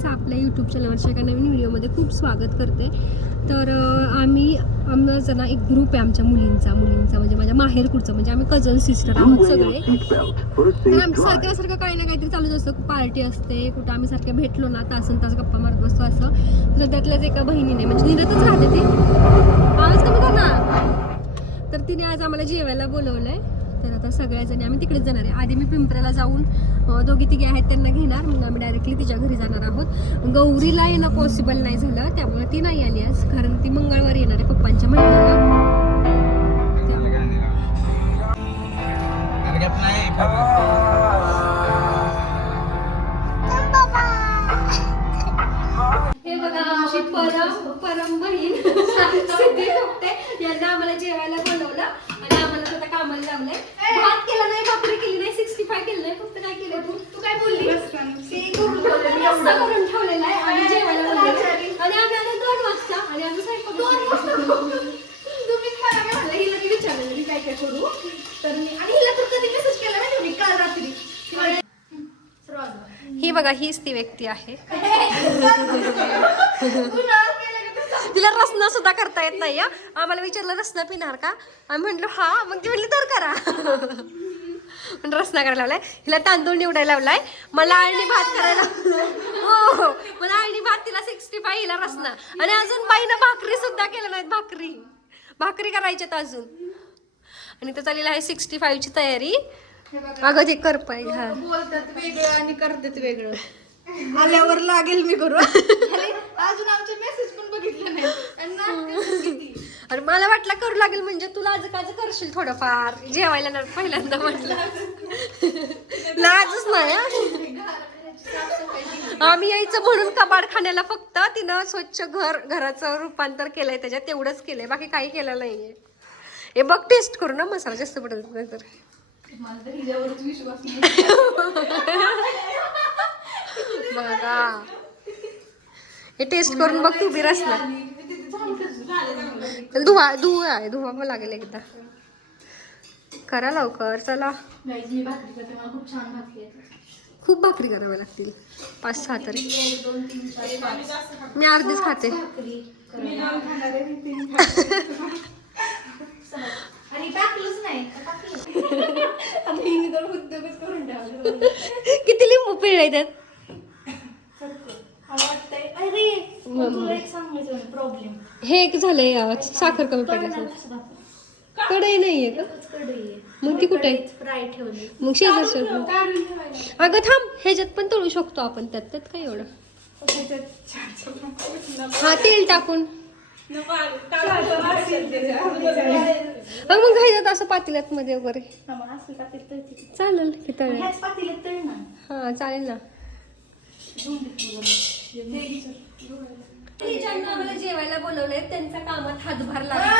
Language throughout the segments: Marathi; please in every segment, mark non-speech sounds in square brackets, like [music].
सगळ्यांचं आपल्या यूट्यूब चॅनलवरच्या एका नवीन व्हिडिओमध्ये खूप स्वागत करते. तर आम्ही आमचा ना एक ग्रुप आहे आमच्या मुलींचा. मुलींचा म्हणजे माझ्या माहेरकडचा. म्हणजे आम्ही कझन सिस्टर आहोत सगळे. तर आमचं सारखं सारखं काही ना काहीतरी चालूच असतं. पार्टी असते. कुठं आम्ही सारखे भेटलो ना तासन तास गप्पा मारत बसतो असं. तर त्यातल्याच एका बहिणीने म्हणजे निरतच राहते ती. आवाज कमी कर ना. तर तिने आज आम्हाला जेवायला बोलवलंय. तर आता सगळ्याजणी आम्ही तिकडेच जाणार आहे. आधी मी पिंपऱ्याला जाऊन दोघी तिघे आहेत त्यांना घेणार. मग आम्ही डायरेक्टली तिच्या घरी जाणार आहोत. गौरीला येणं पॉसिबल नाही झालं. त्यामुळे ती नाही आली आज. कारण ती मंगळवारी येणार आहे पप्पांच्या महिन्याला. हे बघा परम परम बहीण यांना आम्हाला जेवायला बोलवलं. आणि आम्हाला कामाला लावलं भात केला नाही भाकरी केली नाही सिक्स्टी फाय केलं नाही फक्त काय केलं तू तू काय बोलली रस्सा करून ठेवलेला आहे आणि जेवायला बोलवलंय. आणि आम्ही आलो दोन वाजता आणि आम्ही स्वयंपाक दोन वाजता तुम्हीच मला काय म्हणलं हिला मी विचारलं मी काय काय करू तर मी आणि हिला तर कधी मेसेज केला माहिती मी काल रात्री ही बघा हीच ती व्यक्ती आहे. तिला रसना सुद्धा करता येत नाही आम्हाला विचारलं रसना पिणार का? आम्ही म्हटलो हा. मग ती म्हटली तर करा. पण रसना करायला लावलाय. हिला तांदूळ निवडायला लावलाय. मला आणि भात करायला [laughs] हो हो. मला आणि भात तिला सिक्स्टी फाय हिला रसना. आणि अजून बाईनं भाकरी सुद्धा केल्या नाहीत भाकरी. भाकरी करायच्यात अजून. आणि तर चाललेलं आहे सिक्स्टी फाईव्हची तयारी. अगं ते कर पाय हा. बोलतात वेगळं आणि करतात वेगळं. आल्यावर लागेल मी करू. अजून आमचे मेसेज पण बघितले नाही. अरे मला वाटलं करू लागेल म्हणजे तुला आज काज करशील थोडंफार. जेवायला ना पहिल्यांदा म्हटलं. लाजच नाही. आम्ही यायचं म्हणून कबाड खाण्याला फक्त तिनं स्वच्छ घर घराचं रूपांतर केलंय त्याच्यात तेवढंच केलंय. बाकी काही केलं नाहीये. हे बघ टेस्ट करू ना मसाला जास्त पडत नाही तर मला तर हिच्यावरच विश्वास नाही. बघा. हे टेस्ट करून बघ तू बी रसला. धुवा धुवा आहे धुवा पण लागेल एकदा. करा लवकर चला. खूप छान भाकरी येते खूप भाकरी कराव्या लागतील. पाच सहा तरी. मी अर्धीच खाते. [laughs] [laughs] आणि टाकलंच नाही. आता हिने तर उद्योगच करून ठेवला किती लिंबू पिळे त्यात? मला वाटतंय अरे मग तुला एक सांगायचं प्रॉब्लेम हे एक झालंय अं, साखर कमी पडल्याचं कढई नाहीये का? मग ती कुठे? आहे फ्राय ठेवली. मग शेजारच्या अगं थांब ह्याच्यात पण तळू शकतो आपण त्यात त्यात काय एवढं? हा तेल टाकून. अगं मग घ्यायचं असं पातेल्यात मध्ये वगैरे. चालेल की तळेल. हा चालेल ना. ज्यांना आम्हाला जेवायला बोलवलंय त्यांच्या कामात हातभार लागतो.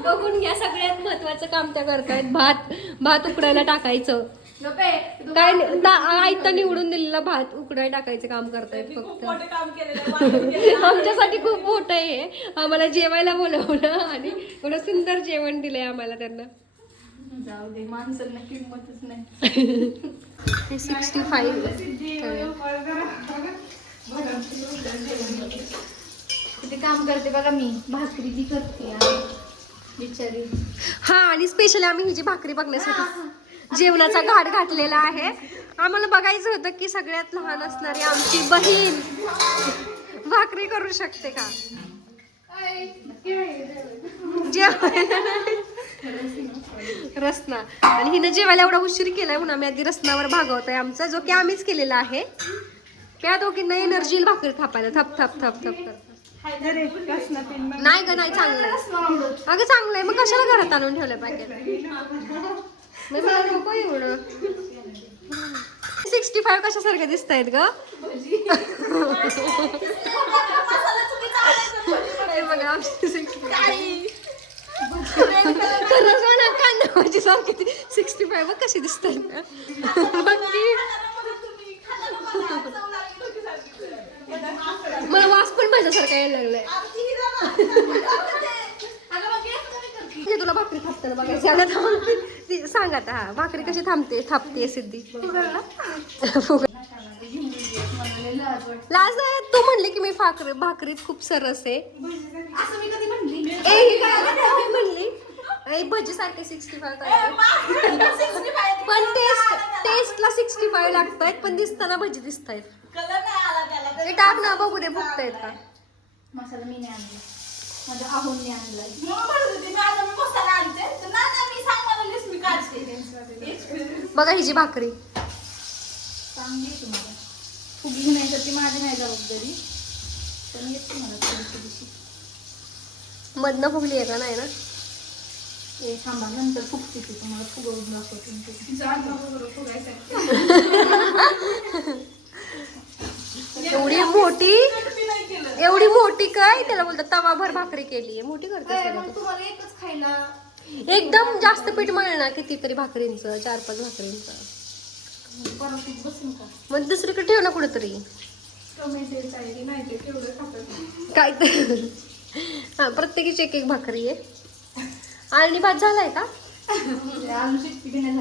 [laughs] बघून घ्या सगळ्यात महत्वाचं काम त्या करतायत. भात भात उकडायला टाकायचं. काय नि- ता- आयता निवडून दिलेला भात उकडायला टाकायचं काम करतायत फक्त. [laughs] आमच्यासाठी खूप मोठं आहे हे. आम्हाला जेवायला बोलवलं आणि एवढं सुंदर जेवण दिलंय आम्हाला त्यांना. जाऊ दे माणसांना किंमतच नाही. [laughs] सिक्स्टी फाईव्ह किती काम करते बघा मी भाकरी बी करते आणि बिचारी. हा आणि स्पेशली आम्ही ही जी भाकरी बघण्यासाठी. जेवणाचा घाट घातलेला आहे. आम्हाला बघायचं होतं की सगळ्यात लहान असणारी आमची बहीण भाकरी करू शकते का? जेवायला रसना. आणि हिनं जेवायला एवढा उशीर केलाय म्हणून आम्ही आधी रसनावर भागवतोय आमचा जो की आम्हीच केलेला आहे. त्या दोघींना एनर्जी भाकरी थापायला. थप थप थप थप नाही ग नाही चांगलं. अगं चांगलं आहे मग कशाला घरात आणून ठेवलं पाहिजे नाही मला नको एवढं सिक्स्टी फाईव्ह कशासारखे दिसत आहेत ग बघा आमची 65. खरंच म्हणा कांदा भाजी सारखी सिक्स्टी फाईव्ह कशी दिसतात बघ की. मला वास पण माझ्यासारखा यायला लागलाय तुला भाकरी थापताना बघायची सांग आता हा भाकरी कशी थांबते थापते सिद्धी. लाज तू म्हणली की मी भाकरी भाकरीत खूप सरस आहे. म्हणली? भजी सारखे सिक्स्टी फाय पण टेस्ट टेस्टला सिक्स्टी फाय लागतायत पण दिसताना भजी दिसतायत. टाक ना बघू दे फुगतायत का? मसाला मी नाही आणला. माझ्या आहोंनी आणलाय बघा ही जी भाकरी. चांगली तुम्हाला. फुगली नाही तर ती माझी नाही जबाबदारी पण येते मला थोडी थोडीशी मधनं फुगली आहे का? नाही ना? हे थांबा नंतर फुगते ती. तुम्हाला फुगवून दाखवते. [laughs] एवढी मोठी? एवढी मोठी काय? त्याला बोलतात तवाभर भाकरी केली मोठी करते काय सगळं. मग तुम्हाला एकच खायला तू. एकदम जास्त पीठ मळणार कितीतरी भाकरींचं चार पाच भाकरींचं मग दुसरीकडे ठेव ना कुठेतरी. काय तर. हा प्रत्येकीची एक एक भाकरी आहे. आणि भात झालाय का?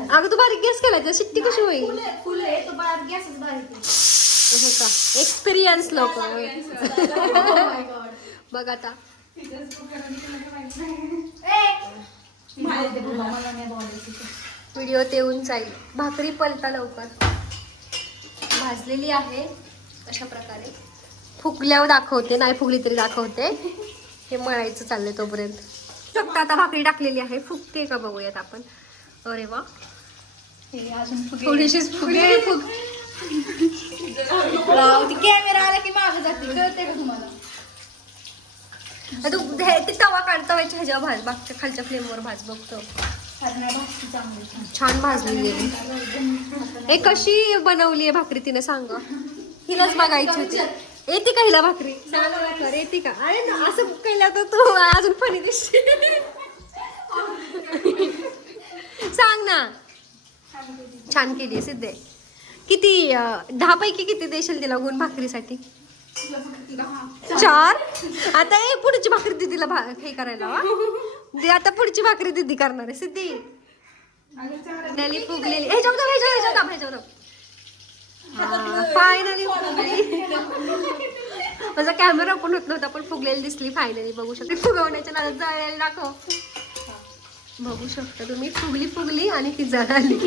अगं तू बारीक गॅस केलाय तर शिट्टी कशी होईल? हो का? एक्सपिरियन्स लोक. [laughs] बघ आता. ते. व्हिडिओ येऊन जाईल भाकरी पलटा लवकर. भाजलेली आहे अशा प्रकारे. फुगल्यावर दाखवते नाही फुगली तरी दाखवते. हे मळायचं चाललंय तोपर्यंत. फक्त आता भाकरी टाकलेली आहे. फुगते का बघूयात आपण. अरे वा. हे. थोडीशीच फुगे [laughs] फुग राव, ती कॅमेरा आला की मागे जाते कळते का तुम्हाला? तू ते तवा काढ तव्याच्या ह्याच्या भाज मागच्या खालच्या फ्लेमवर भाज बघतो. छान. छान भाजलेली आहे हे कशी बनवली आहे भाकरी तिने सांग. हिलाच बघायची होती. येते का हिला भाकरी? येते का अरे ना, असं केलं तर तू अजून फणी दिसते सांग ना. छान केली सिद्धे. किती दहा पैकी किती देशील तिला गुण भाकरीसाठी? चार? आता ए पुढची भाकरी दिदीला भा हे करायला वा दे आता पुढची भाकरी दिदी करणार आहे. सिद्धी. फायनली फुगलेली. ह्याच्यावर दाब, ह्याच्यावर ह्याच्यावर दाब, ह्याच्यावर फायनली माझा कॅमेरा पण होत नव्हता पण फुगलेली दिसली फायनली बघू शकते. फुगवण्याच्या नादात जळायला दाखव. बघू शकता तुम्ही. फुगली फुगली आणि ती जळाली.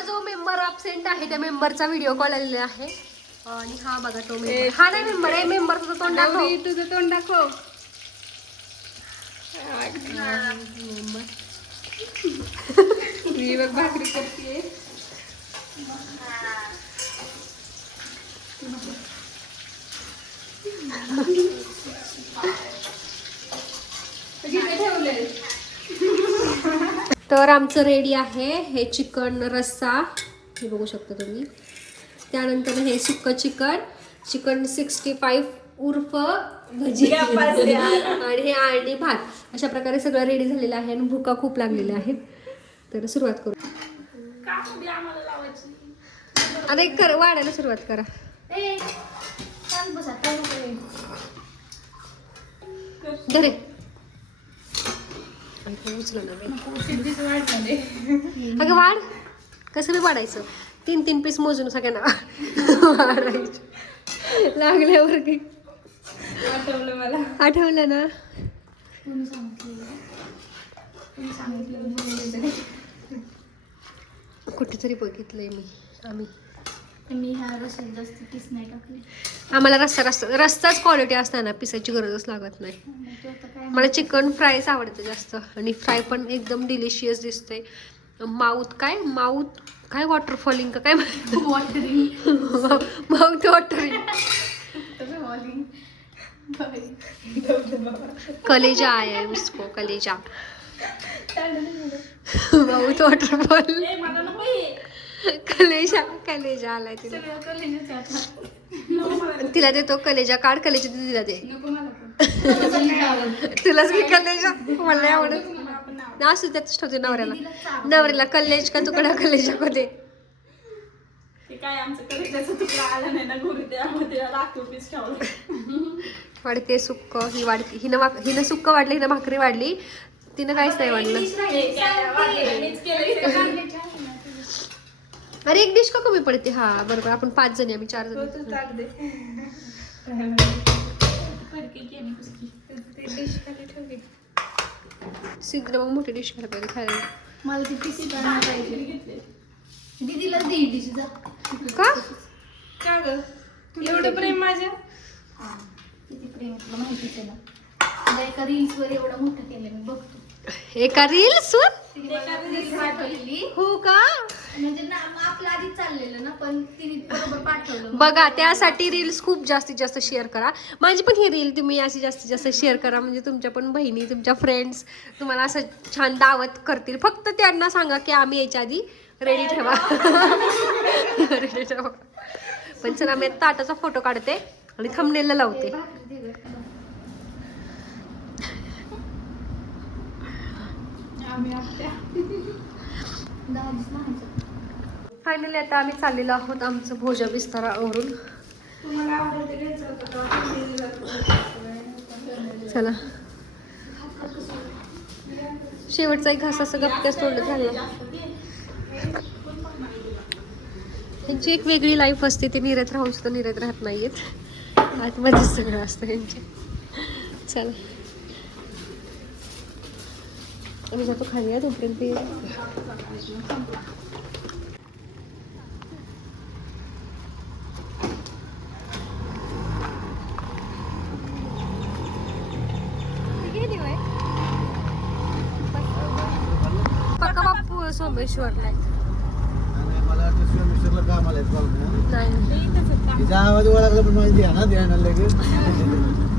आमचा जो मेंबर अबसेंट आहे त्या मेंबरचा व्हिडिओ कॉल आलेला आहे. आणि हा बघा तो मेंबर हा नाही मेंबर आहे मेंबर तुझं तोंड दाखव. तुझं तोंड दाखव. मी बघ भाकरी करते ठेवले तर आमचं रेडी आहे हे चिकन रस्सा. हे बघू शकता तुम्ही. त्यानंतर हे सुक्क चिकन. चिकन सिक्स्टी फाईव्ह उर्फ भजी. आणि हे आणि भात. अशा प्रकारे सगळं रेडी झालेलं आहे आणि भुका खूप लागलेल्या आहेत. तर सुरुवात करू. अरे कर वाढायला सुरुवात करा. ए उचलं ना. अगं वाढ. कसं नाही वाढायचं? तीन तीन पीस मोजून सगळ्यांना वाढायचे. लागल्यावर की आठवलं मला. आठवलं ना? कुठेतरी बघितलंय मी आम्ही. मी ह्या रसात जास्त पीस नाही टाकले. आम्हाला रस्ता रस्ता रस्ताच क्वालिटी असताना पिसाची गरजच लागत नाही. मग ते आता काय मला चिकन फ्रायच आवडतं जास्त आणि फ्राय पण एकदम डिलिशियस दिसते. माऊथ काय? माऊथ काय वॉटर फॉलिंग का काय वॉटरिंग माऊथ वॉटरिंग कलेजा आया है उसको कलेजा. [laughs] माऊथ वॉटरफॉल कलेजा कलेजा आलाय तिला. तिला देतो कलेजा काढ कलेजा तिला दे. तुलाच की कलेजा मला नाही आवडत. असू त्याच ठेवते नवऱ्याला. नवऱ्याला कलेज का तुकडा कलेजा को दे. ते काय आमचं कलेजाचा तुकडा आला नाही ना घरी त्यामध्ये लाखो पीस ठेवलं. वाढते सुक्क ही वाढते. हिनं वा हिनं सुक्क वाढली हिनं भाकरी वाढली. तिनं काहीच नाही वाढलं. हे काय वाटलं, मीच केलं इथे. अरे एक डिश का कमी पडते? हा बरोबर. आपण पाच जणी आम्ही चार तू जणी सिद्धीला मग मोठी डिश करायला पाहिजे खायला. मला ती पिसी पाहिजे घेतले दीदीला दे डिश जा. का? का ग? एवढं प्रेम माझ्या? किती प्रेम तुला माहितीच आहे ना तुला एका रील्स वर एवढं मोठं केलं मी बघतो. एका रील्स तिने मला रील्स पाठवलेली. हो का? म्हणजे ना मग आपलं आधीच चाललेलं ना पण तिने बरोबर पाठवलं मग. बघा त्यासाठी रील्स खूप जास्तीत जास्त शेअर करा. माझी पण ही रील तुम्ही अशी जास्तीत जास्त शेअर करा म्हणजे तुमच्या पण बहिणी तुमच्या फ्रेंड्स तुम्हाला असं छान दावत करतील. फक्त त्यांना सांगा की आम्ही याच्या आधी रेडी ठेवा. रेडी ठेवा. पण चला मी ताटाचा फोटो काढते आणि थंबनेलला लावते. आम्ही आपल्या. फायनली आता आम्ही चाललेलो आहोत आमचं भोजा विस्तारावरून. चला. शेवटचा एक घास असं गपक्यास तोडलं झालं. त्यांची एक वेगळी लाईफ असते ते निरत राहून सुद्धा निरत राहत नाहीयेत. आतमध्येच सगळं असतं त्यांचे चला. आम्ही जातो खाली आहे तोपर्यंत ये. पक्का बापू सोमेश्वरला आहे. आणि मला वाटतं सोमेश्वरला कामाला आहेत पाहुणे. नाही आवाज ओळखला पण माझी ध्यानात ध्यान आलं लगेच. [laughs]